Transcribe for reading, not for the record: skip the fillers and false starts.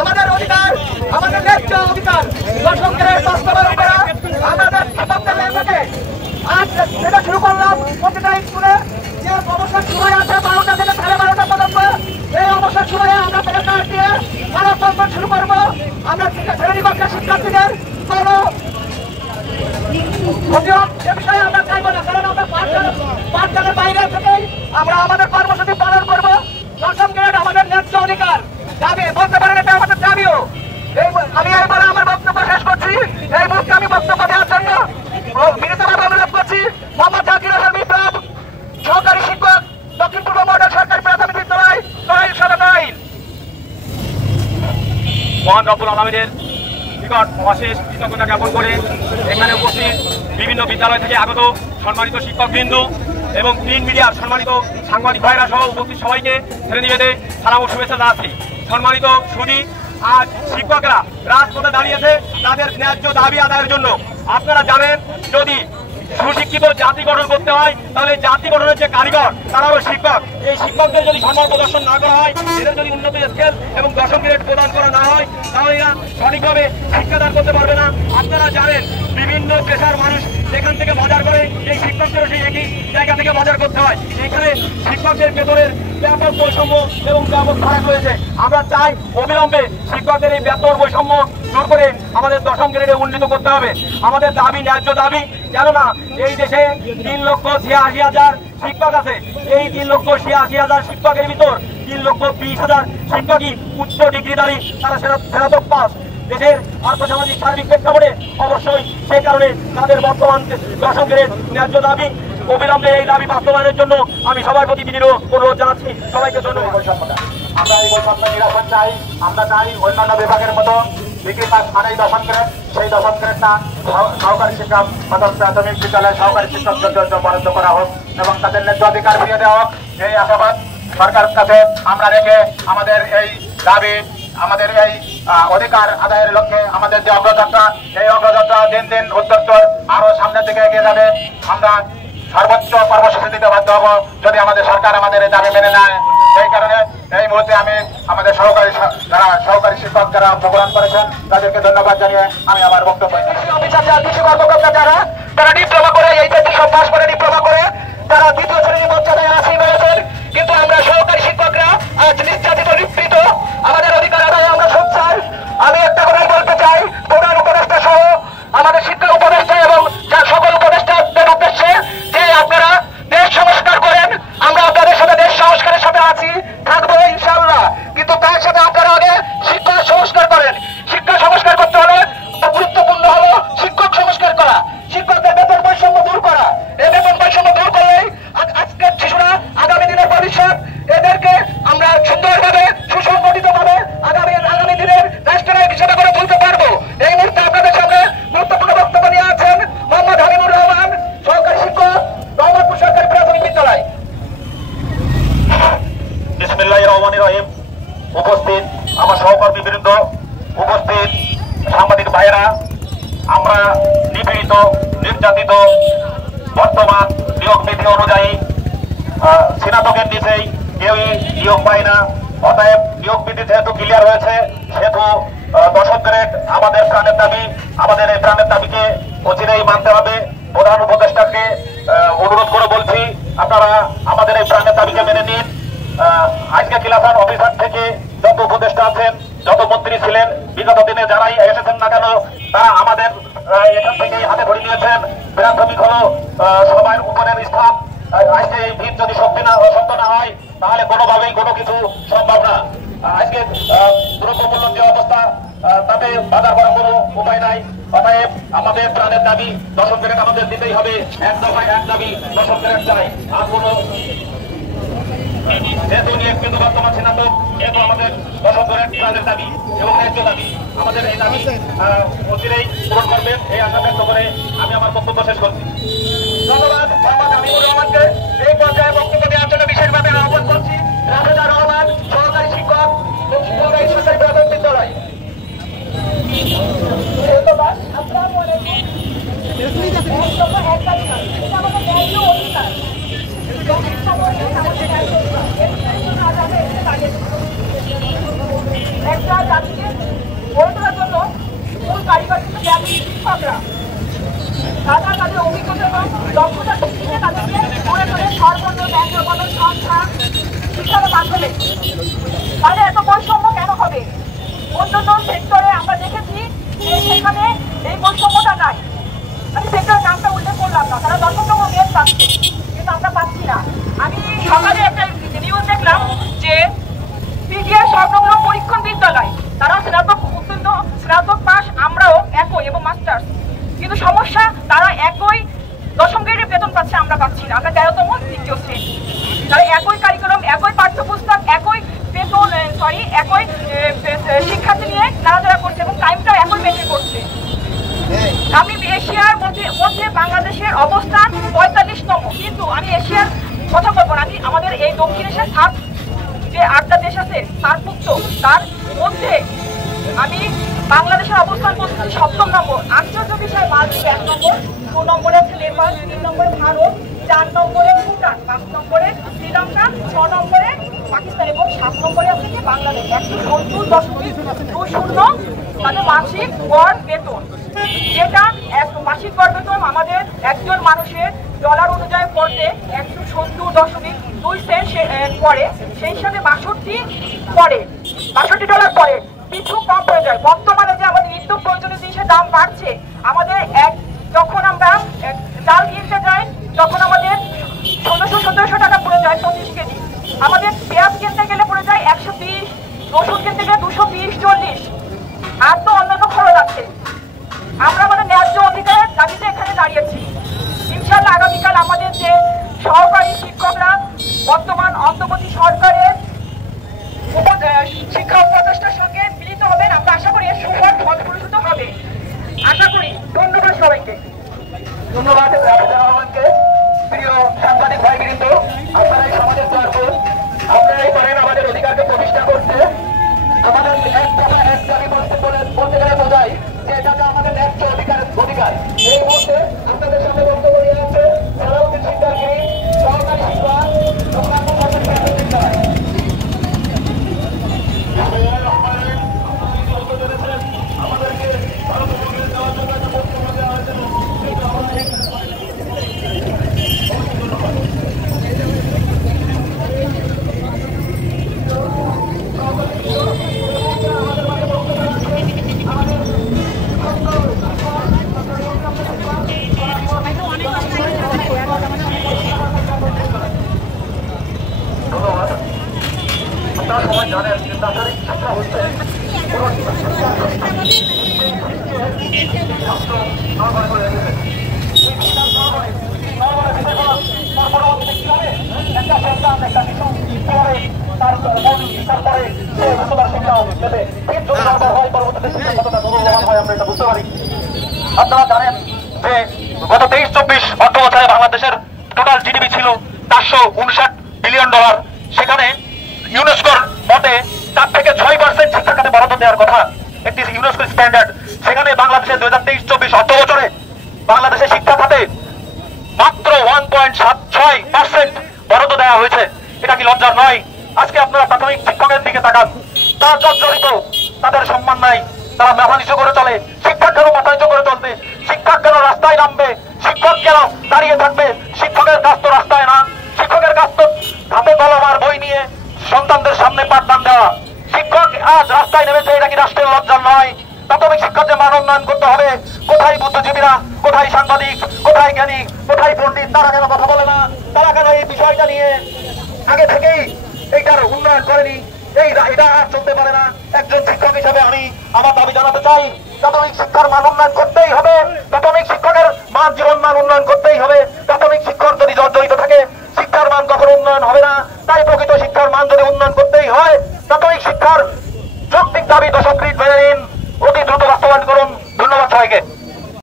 আমাদের অধিকার, আমাদের ন্যায্য অধিকার দর্শকদের বাস্তবায়ন করা আমাদের শিক্ষকদের লেগে আজ যেটা শুরু করলাম প্রতিটা স্কুলে যে অবসর সময় আছে 12টা থেকে 12:30 পর্যন্ত। এই অবসর সময়ে আমরা প্লেকার্ড দিয়ে মানববন্ধন শুরু করবো। আমরা শ্রেণীকক্ষের শিক্ষার্থীদের কোনো অভিযোগ সে বিষয়ে আমরা চাইবো না, কারণ আমরা পাঠদানের বাইরে থেকেই আমরা আমাদের কর্মসূচি পালন করবো। দশম গ্রেড আমাদের ন্যায্য অধিকার, দাবি বলতে পারেন, এটা আমাদের দাবিও। আমি এবারে আমার বক্তব্য শেষ করছি। এই মুহূর্তে আমি বক্তব্য দেওয়ার জন্য বিনীতভাবে অনুরোধ করছি মোহাম্মদ জাকির হোসেন বিপ্লব, সহকারী শিক্ষক, দক্ষিণ পূর্ব মডেল সরকারি প্রাথমিক বিদ্যালয়, নড়াইল সদর নড়াইল। মহান রব্বুল আলামিনের নিকট অশেষ কৃতজ্ঞতা জ্ঞাপন করে এখানে উপস্থিত বিভিন্ন বিদ্যালয় থেকে আগত সম্মানিত শিক্ষকবৃন্দ এবং প্রিন্ট মিডিয়ার সম্মানিত সাংবাদিক ভাইরা সহ উপস্থিত সবাইকে শ্রেণীভেদে সালাম ও শুভেচ্ছা জানাচ্ছি। সম্মানিত সুধী, আজ শিক্ষকরা রাজপথে দাঁড়িয়েছে তাদের ন্যায্য দাবি আদায়ের জন্য। আপনারা জানেন, যদি সুশিক্ষিত জাতি গঠন করতে হয় তাহলে জাতি গঠনের যে কারিগর তারা হলো শিক্ষক। এই শিক্ষকদের যদি সম্মান প্রদর্শন না করা হয়, এদের যদি উন্নত স্কেল এবং দশম গ্রেড প্রদান করা না হয়, তাহলে এরা সঠিকভাবে শিক্ষাদান করতে পারবে না। আপনারা জানেন, বিভিন্ন পেশার মানুষ যেখান থেকে মজার করে এই শিক্ষকদেরও সেই একই জায়গা থেকে মজার করতে হয়। এখানে শিক্ষকদের বেতনের ব্যাপক বৈষম্য এবং ব্যাপক ফারাক রয়েছে। আমরা চাই অবিলম্বে শিক্ষকদের এই বেতন বৈষম্য দূর করে আমাদের দশম গ্রেডে উন্নীত করতে হবে। আমাদের দাবি ন্যায্য দাবি, কেননা এই দেশে 3,86,000 শিক্ষক আছে। এই 3,86,000 শিক্ষকের ভিতর 3,20,000 শিক্ষকই উচ্চ ডিগ্রিধারী, তারা স্নাতক পাস। দেশের আর্থসামাজিক সার্বিক প্রেক্ষাপটে অবশ্যই সেই কারণে তাদের বর্তমান দশম গ্রেড ন্যায্য দাবি অবিলম্বে এই দাবি বাস্তবায়নের জন্য আমি সবার প্রতি বিনীত অনুরোধ জানাচ্ছি। সবাইকে ধন্যবাদ। আমরা এই বৈষম্য নিরাপদ চাই। আমরা চাই অন্যান্য বিভাগের মতো ডিগ্রি পাস মানেই দশম গ্রেড, সেই দশম গ্রেডটা সহকারী শিক্ষক অর্থাৎ প্রাথমিক বিদ্যালয়ে সহকারী শিক্ষকদের জন্য বরাদ্দ করা হোক এবং তাদের ন্যায্য অধিকার ফিরিয়ে দেওয়া হোক। এই আশাবাদ সরকারের কাছে আমরা রেখে আমাদের এই দাবি, আমাদের এই অধিকার আদায়ের লক্ষ্যে আমাদের যে অগ্রযাত্রা, এই অগ্রযাত্রা দিন দিন উত্তরোত্তর আরো সামনের দিকে এগিয়ে যাবে। আমরা সর্বোচ্চ কর্মসূচি দিতে বাধ্য হব যদি আমাদের সরকার আমাদের এই দাবি মেনে নেয়। সেই কারণে এই মুহূর্তে আমি আমাদের সহকারী শিক্ষক যারা অংশগ্রহণ করেছেন তাদেরকে ধন্যবাদ জানিয়ে আমি আমার বক্তব্য কর্মকর্তা যারা তারা ডিপ্লোমা করে এইচএসসি সব পাস করে ডিপ্লোমা করে তারা দ্বিতীয় শ্রেণীর মর্যাদায় আসীন হয়েছেন, কিন্তু আমরা সহকারী শিক্ষকরা আজ নির্যাতিত নিপীড়িত। আমাদের অধিকার আদায়ে আমরা সোচ্চার। আমি একটা কথাই বলতে চাই, প্রধান উপদেষ্টা সহ আমাদের শিক্ষা উপদেষ্টা এবং সকল উপদেষ্টাদের উদ্দেশ্যে যে আপনারা দেশ সংস্কার করেন, আমরা আপনাদের সাথে দেশ সংস্কারের সাথে আছি, থাকবো ইনশাআল্লাহ, কিন্তু তার সাথে আপনারা আগে শিক্ষা সংস্কার করেন। শিক্ষা সংস্কার করতে হলে গুরুত্বপূর্ণ হলো শিক্ষক সংস্কার করা, শিক্ষকদের বেতন বৈষম্য দূর করা। এই বেতন বৈষম্য দূর করলেই আজকের শিশুরা আগামী দিনের ভবিষ্যৎ, এদেরকে আমরা সুন্দরভাবে সুসংগঠিতভাবে আগামী দিনের রাষ্ট্রনায়ক হিসেবে করে তুলতে পারবো। এই মুহূর্তে আপনাদের সামনে গুরুত্বপূর্ণ বক্তব্য নিয়ে আছেন মোহাম্মদ হাবিবুর রহমান, সহকারী শিক্ষক, রহমানপুর সরকারি প্রাথমিক বিদ্যালয়। বিসমিল্লাহির রহমানির রহিম। উপস্থিত আমার সহকর্মীবৃন্দ, উপস্থিত সাংবাদিক ভাইয়েরা, আমরা নিপীড়িত নির্যাতিত। বর্তমান নিয়োগ বিধি অনুযায়ী স্নাতকের নিচেই কেউই নিয়োগ পায় না। অতএব নিয়োগ বিধি যেহেতু ক্লিয়ার হয়েছে, সেহেতু দশম গ্রেড আমাদের প্রাণের দাবি। আমাদের এই প্রাণের দাবিকে অচিরেই মানতে হবে। প্রধান উপদেষ্টাকে অনুরোধ করে বলছি, আপনারা আমাদের এই প্রাণের দাবিকে মেনে নিন। আজকে খিলাফাত অফিসার থেকে যত উপদেষ্টা আছেন, যত মন্ত্রী ছিলেন, বিগত দিনে যারাই এসেছেন না কেন, তারা আমাদের এখান থেকে হাতে ধরে নিয়েছেন। প্রাথমিক হলো সবার উপরের স্থান। আজকে এই ভিত যদি শক্ত না হয় তাহলে কোনোভাবেই কোনো কিছু সম্ভব না। আজকে দ্রব্যমূল্যের যে অবস্থা, তাতে বাজার করার কোনো উপায় নাই। অতএব আমাদের প্রাণের দাবি দশম গ্রেড আমাদের দিতেই হবে। এক দফায় এক দাবি, দশম গ্রেড চাই। আর কোনো যেহেতু নিয়োগ কিন্তু বর্তমান স্নাতক, যেহেতু আমাদের দশম গ্রেড প্রাণের দাবি এবং ন্যায্য দাবি, আমাদের এই দাবি অচিরেই পূরণ করবেন এই আশা ব্যক্ত করে আমি আমার বক্তব্য শেষ করছি। ধন্যবাদ মোহাম্মদ হাবিবুর রহমানকে। এই পর্যায়ে বক্তব্য দেওয়ার জন্য বিশেষভাবে আহ্বান করছি রাশেদা রহমান, সহকারী শিক্ষক, সরকারি প্রাথমিক বিদ্যালয়। একটা শিক্ষকরা তারা তাদের অভিজ্ঞতা এবং দক্ষতার ভিত্তিতে তাদেরকে করে তোলে সর্বর্ণ ব্যঙ্গবর্ণ সংখ্যা শিক্ষার মাধ্যমে। তাহলে এত বৈষম্য কেন হবে? অন্যান্য সেক্টরে আমরা দেখেছি যে সেখানে এই বৈষম্যটা নাই। আমি সেক্টরের নামটা উল্লেখ করলাম না, তারা 10তম মেয়াদ পাচ্ছে, কিন্তু আমরা পাচ্ছি না। আমি সকালে একটা নিউজ দেখলাম যে পিটিআর সংলগ্ন পরীক্ষণ বিদ্যালয় তারা স্নাতক উত্তীর্ণ, স্নাতক পাস, আমরাও একই এবং মাস্টার্স, কিন্তু সমস্যা তারা একই 10ম গ্রেডের বেতন পাচ্ছে, আমরা পাচ্ছি না। আমরা 13তম দ্বিতীয় শ্রেণী, তারা একই কারিকুলাম, একই পাঠ্যপুস্তক, একই বেতন, একই শিক্ষার্থী নিয়ে নাড়াচাড়া করছে এবং টাইমটাও একই মেনটেন করছে। আমি এশিয়ার মধ্যে বাংলাদেশের অবস্থান 45তম, কিন্তু আমি এশিয়ার কথা বলবো না, আমি আমাদের এই দক্ষিণ এশিয়ার সার্ক যে 8টা দেশ আছে সার্কভুক্ত, তার মধ্যে আমি বাংলাদেশের অবস্থান করছি 7ম নম্বর। আশ্চর্য বিষয়, মালদ্বীপ 1 নম্বর, 2 নম্বরে আছে নেপাল, 3 নম্বরে ভারত, 4 নম্বরে ভুটান, 5 নম্বরে শ্রীলঙ্কা, 6 নম্বরে পাকিস্তান এবং 7 নম্বরে আছে কি বাংলাদেশ। 170.20 তাদের মাসিক গড় বেতন, যেটা মাসিক গড় বেতন আমাদের একজন মানুষের ডলার অনুযায়ী পড়তে 170.2 সেন্ট পড়ে, সেই সাথে 62 ডলার পড়ে, কিছু কম হয়ে যায়। বর্তমানে যে আমাদের নিত্য প্রয়োজনীয় জিনিসের দাম বাড়ছে, আমাদের যখন আমরা চাল কিনতে যাই তখন আমাদের 1600-1700 টাকা পড়ে যায় 25 কেজি। আমাদের পেঁয়াজ কিনতে গেলে পড়ে যায় 120, রসুন কিনতে গেলে 220-40, আর তো অন্যান্য খরচ আছে। আমরা আমাদের ন্যায্য অধিকারের দাবিতে এখানে দাঁড়িয়েছি। ইনশাআল্লাহ আগামীকাল আমাদের যে সহকারী শিক্ষকরা বর্তমান অন্তর্বর্তী সরকারের শিক্ষা উপদেষ্টার সঙ্গে মিলিত হবেন, আমরা আশা করি এর সুফল ফলপ্রসূ হবে, আশা করি। ধন্যবাদ সবাইকে। ধন্যবাদ রহমানকে। প্রিয় সাংবাদিক ভাইবৃন্দ, আপনারা এই সমাজের দর্শক, আপনারাই পারেন আমাদের অধিকারকে প্রতিষ্ঠা করতে। আমাদের এক দাবি বলতে গেলে বোঝায় যে এটাকে আমাদের ন্যায্য অধিকার। এই মুহূর্তে আপনাদের সামনে বক্তব্য নিয়ে আসছে সালাউদ্দিন শিকদারগিরি, সহকারী শিক্ষক, অন্যান্য বিদ্যালয়। আমাদেরকে ভারতবর্ষে যাওয়ার জন্য একটা বক্তব্য দেওয়া হয়েছিল। ধন্যবাদ। আপনারা সবাই জানেন যে দার্শনিক শিক্ষা হচ্ছে আপনারা জানেন যে গত 23-24 অর্থ বছরে বাংলাদেশের টোটাল জিডিপি ছিল 459 বিলিয়ন ডলার। সেখানে ইউনেস্কোর মতে 4 থেকে 6% শিক্ষা খাতে বরাদ্দ দেওয়ার কথা, একটি ইউনেস্কো স্ট্যান্ডার্ড। সেখানে বাংলাদেশের 2023-24 অর্থ বছরে বাংলাদেশের শিক্ষা খাতে মাত্র 1.76% বরাদ্দ দেওয়া হয়েছে। এটা কি লজ্জার নয়? আজকে আপনারা প্রাথমিক শিক্ষকের দিকে তাকান, তারা জর্জরিত, তাদের সম্মান নাই, তারা মাথা নিচু করে চলে। শিক্ষক কেন মাথা নিচু করে চলবে? শিক্ষক কেন রাস্তায় নামবে? শিক্ষক কেন দাঁড়িয়ে থাকবে? শিক্ষকের কাজ তো রাস্তায় না, শিক্ষকের কাজ তো হাতে কলম আর বই নিয়ে সন্তানদের সামনে পাঠদান দেওয়া। শিক্ষক আজ রাস্তায় নেমেছে, এটা কি রাষ্ট্রের লজ্জা নয়? প্রাথমিক শিক্ষার যে মান উন্নয়ন করতে হবে, কোথায় বুদ্ধিজীবীরা, কোথায় সাংবাদিক, কোথায় জ্ঞানী, কোথায় পণ্ডিত, তারা কেন কথা বলে না? তারা কেন এই বিষয়টা নিয়ে আগে থেকেই এইটার উন্নয়ন করেনি? এটা আর চলতে পারে না। একজন শিক্ষক হিসাবে আমি আমার দাবি জানাতে চাই, প্রাথমিক শিক্ষার মান উন্নয়ন করতেই হবে, প্রাথমিক শিক্ষকের মান জীবন মান উন্নয়ন করতেই হবে। প্রাথমিক শিক্ষক যদি জর্জরিত থাকে, শিক্ষার মান কখনো উন্নয়ন হবে না। তাই প্রকৃত শিক্ষার মান যদি উন্নয়ন করতেই হয়, প্রাথমিক শিক্ষার যৌক্তিক দাবি 10